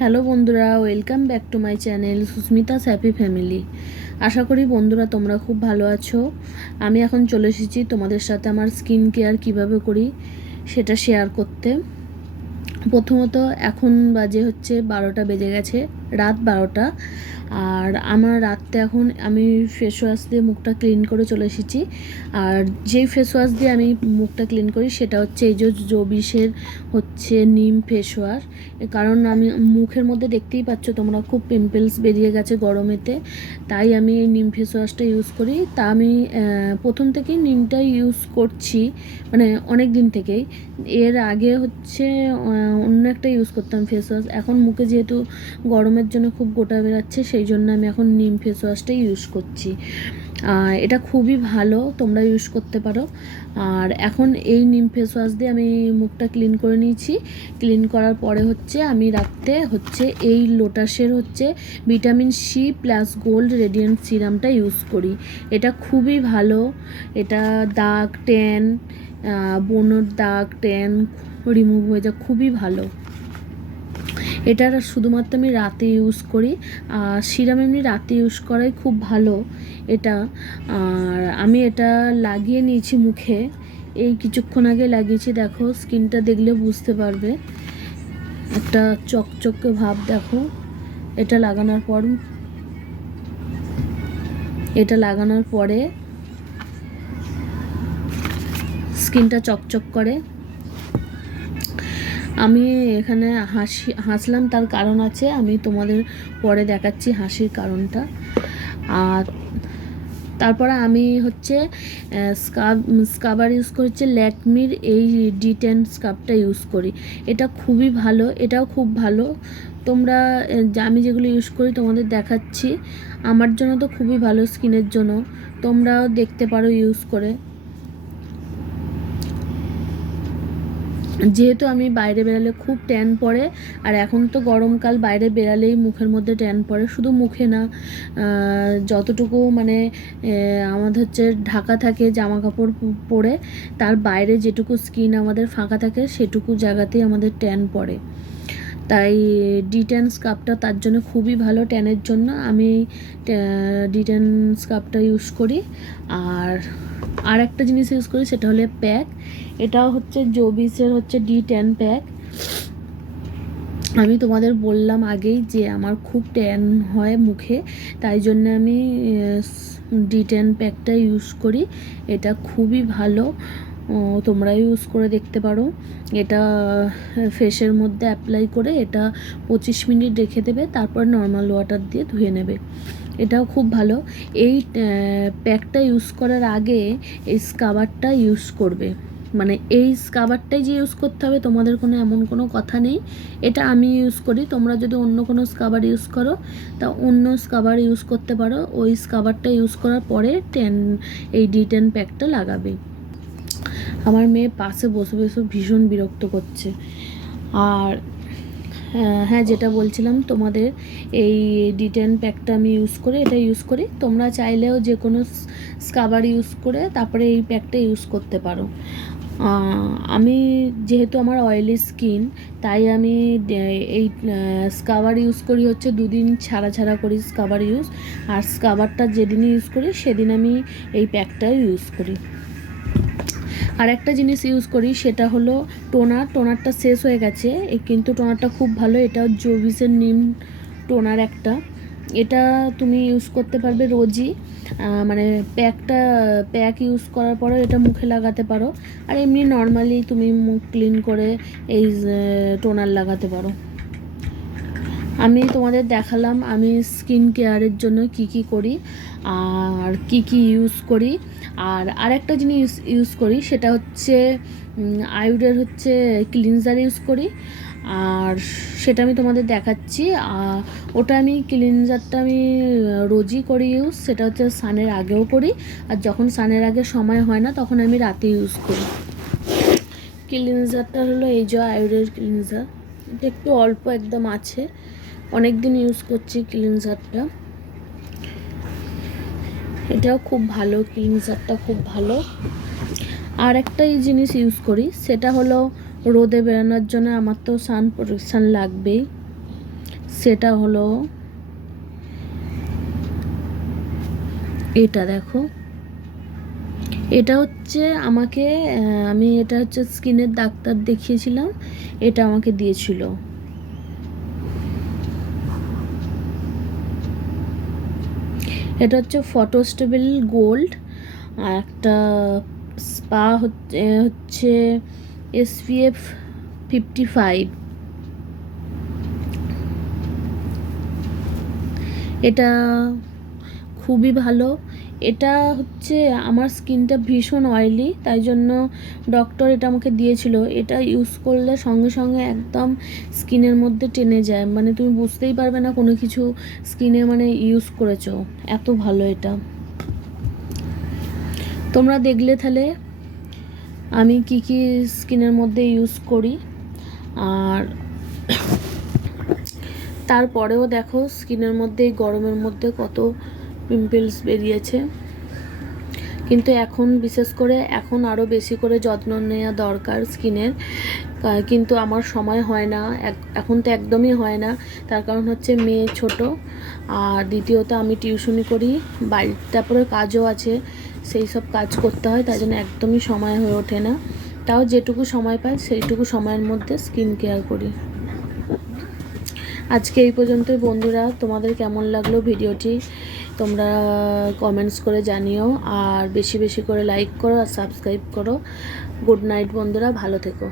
Hello বন্ধুরা, welcome back to my channel Susmita's happy family. আশা করি বন্ধুরা তোমরা খুব ভালো আছো। আমি এখন চলে এসেছি তোমাদের সাথে আমার স্কিন কেয়ার কীভাবে করি সেটা শেয়ার করতে। প্রথমত এখন বাজে হচ্ছে 12টা বেজে গেছে, রাত 12টা। আর আমার রাত্রে এখন আমি ফেস ওয়াশ দিয়ে মুখটা ক্লিন করে চলে এসেছি। আর যেই ফেস ওয়াশ দিয়ে আমি মুখটা ক্লিন করি সেটা হচ্ছে এই যে জবিসের হচ্ছে নিম ফেস ওয়াশ। কারণ আমি মুখের মধ্যে দেখতেই পাচ্ছ তোমরা খুব পিম্পলস বেরিয়ে গেছে গরমেতে, তাই আমি এই নিম ফেস ওয়াশটা ইউজ করি। তা আমি প্রথম থেকেই নিমটাই ইউজ করছি, মানে অনেক দিন থেকেই। এর আগে হচ্ছে অন্য একটা ইউজ করতাম ফেস ওয়াশ। এখন মুখে যেহেতু গরমের জন্য খুব গোটা বেরাচ্ছে, সেই জন্য আমি এখন নিম ফেস ওয়াশটাই ইউজ করছি। এটা খুবই ভালো, তোমরা ইউজ করতে পারো। আর এখন এই নিম ফেস ওয়াশ দিয়ে আমি মুখটা ক্লিন করে নিয়েছি। ক্লিন করার পরে হচ্ছে আমি রাত্রে হচ্ছে এই লোটাসের হচ্ছে vitamin C plus gold radiant সিরামটা ইউজ করি। এটা খুবই ভালো। এটা দাগ ট্যান, ব্রণের দাগ ট্যান রিমুভ হয়ে যায়, খুবই ভালো। এটা শুধুমাত্র আমি রাতে ইউজ করি। সিরাম এমনি রাতে ইউজ করাই খুব ভালো এটা। আর আমি এটা লাগিয়ে নিয়েছি মুখে, এই কিছুক্ষণ আগে লাগিয়েছি। দেখো স্কিনটা দেখলে বুঝতে পারবে, একটা চকচকে ভাব দেখো। এটা লাগানোর পরে স্কিনটা চকচক করে। আমি এখানে হাসলাম, তার কারণ আছে, আমি তোমাদের পরে দেখাচ্ছি হাসির কারণটা। আর তারপরে আমি হচ্ছে স্কাবার ইউজ করছি, ল্যাকমির এই D10 স্কাবটা ইউজ করি। এটা খুবই ভালো, এটাও খুব ভালো। তোমরা আমি যেগুলো ইউজ করি তোমাদের দেখাচ্ছি। আমার জন্য তো খুবই ভালো স্কিনের জন্য, তোমরাও দেখতে পারো ইউজ করে। যেহেতু আমি বাইরে বেরালে খুব ট্যান পড়ে, আর এখন তো গরমকাল, বাইরে বেরালেই মুখের মধ্যে ট্যান পড়ে। শুধু মুখে না, যতটুকু মানে আমাদের হচ্ছে ঢাকা থাকে জামা কাপড় পরে, তার বাইরে যেটুকু স্কিন আমাদের ফাঁকা থাকে সেটুকু জায়গাতেই আমাদের ট্যান পড়ে। তাই D10 স্কাবটা তার জন্য খুবই ভালো ট্যানের জন্য। আমি D10 স্কাবটা ইউজ করি। আর একটা জিনিস ইউজ করি, সেটা হলো প্যাক। এটা হচ্ছে জবিসের হচ্ছে D10 প্যাক। আমি তোমাদের বললাম আগেই যে আমার খুব ট্যান হয় মুখে, তাই জন্য আমি D10 প্যাকটা ইউজ করি। এটা খুবই ভালো, তোমরা ইউজ করে দেখতে পারো। এটা ফেসের মধ্যে অ্যাপ্লাই করে এটা 25 মিনিট রেখে দেবে, তারপর নর্মাল ওয়াটার দিয়ে ধুয়ে নেবে। এটাও খুব ভালো। এই প্যাকটা ইউজ করার আগে এই স্কাবারটা ইউজ করবে, মানে এই স্কাবারটাই যে ইউজ করতে হবে তোমাদের কোনো এমন কোনো কথা নেই। এটা আমি ইউজ করি, তোমরা যদি অন্য কোনো স্কাবার ইউজ করো তা অন্য স্কাবার ইউজ করতে পারো। ওই স্কাবারটা ইউজ করার পরে এই D10 প্যাকটা লাগাবে। আমার মেয়ে পাশে বসে বসে ভীষণ বিরক্ত করছে। আর হ্যাঁ, যেটা বলছিলাম তোমাদের, এই D10 প্যাকটা আমি এটা ইউজ করি। তোমরা চাইলেও যে কোনো স্কাবার ইউজ করে তারপরে এই প্যাকটা ইউজ করতে পারো। আমি যেহেতু আমার অয়েলি স্কিন, তাই আমি এই স্কাবার ইউজ করি হচ্ছে 2 দিন ছাড়া করি স্কাবার ইউজ। আর স্কাবারটা যেদিন ইউজ করি সেদিন আমি এই প্যাকটাও ইউজ করি। আর একটা জিনিস ইউজ করি, সেটা হলো টোনারটা শেষ হয়ে গেছে, কিন্তু টোনারটা খুব ভালো। এটাও জবিসের নিম টোনার একটা। এটা তুমি ইউজ করতে পারবে রোজই, মানে প্যাক ইউজ করার পরে এটা মুখে লাগাতে পারো। আর এমনি নর্মালি তুমি মুখ ক্লিন করে এই টোনার লাগাতে পারো। আমি তোমাদের দেখালাম আমি স্কিন কেয়ারের জন্য কি করি আর কি ইউজ করি। আর আরেকটা জিনিস ইউজ করি, সেটা হচ্ছে আয়ুডের হচ্ছে ক্লিনজার ইউজ করি। আর সেটা আমি তোমাদের দেখাচ্ছি। ওটা আমি ক্লিনজারটা আমি রোজই করি ইউজ। সেটা হচ্ছে স্নানের আগেও করি, আর যখন স্নানের আগে সময় হয় না তখন আমি রাতে ইউজ করি। ক্লিনজারটা হলো এই যে আয়ুডের ক্লিনজার। এটা একটু অল্প একদম আছে, অনেক দিন ইউজ করছি ক্লিনজারটা। এটাও খুব ভালো, ক্লিনজারটা খুব ভালো। আর একটা জিনিস ইউজ করি, সেটা হলো রোদে বেরোনোর জন্য আমার তো সান প্রোটেকশান লাগবেই। সেটা হলো এটা দেখো, এটা হচ্ছে আমাকে আমি এটা হচ্ছে স্কিনের ডাক্তার দেখিয়েছিলাম, এটা আমাকে দিয়েছিল। এটা হচ্ছে ফটোস্টেবল গোল্ড, আর একটা স্পা হচ্ছে SPF 55। এটা খুবই ভালো। এটা হচ্ছে আমার স্কিনটা ভীষণ অয়েলি, তাই জন্য ডক্টর এটা আমাকে দিয়েছিল। এটা ইউজ করলে সঙ্গে সঙ্গে একদম স্কিনের মধ্যে টেনে যায়, মানে তুমি বুঝতেই পারবে না কোনো কিছু স্কিনে মানে ইউজ করেছো, এত ভালো এটা। তোমরা দেখলে তাহলে আমি কি কি স্কিনের মধ্যে ইউজ করি, আর তারপরেও দেখো স্কিনের মধ্যে এই গরমের মধ্যে কত পিম্পলস বেরিয়েছে। কিন্তু এখন বিশেষ করে এখন আরও বেশি করে যত্ন নেওয়া দরকার স্কিনের, কিন্তু আমার সময় হয় না, এখন তো একদমই হয় না। তার কারণ হচ্ছে মেয়ে ছোট, আর দ্বিতীয়ত আমি টিউশনি করি, বাড়ির তারপরে কাজও আছে, সেই সব কাজ করতে হয়, তাই জন্য একদমই সময় হয়ে ওঠে না। তাও যেটুকু সময় পাই সেইটুকু সময়ের মধ্যে স্কিন কেয়ার করি। আজকে এই পর্যন্তই বন্ধুরা, তোমাদের কেমন লাগলো ভিডিওটি তোমরা কমেন্টস করে জানিও, আর বেশি বেশি করে লাইক করো আর সাবস্ক্রাইব করো। গুড নাইট বন্ধুরা, ভালো থেকো।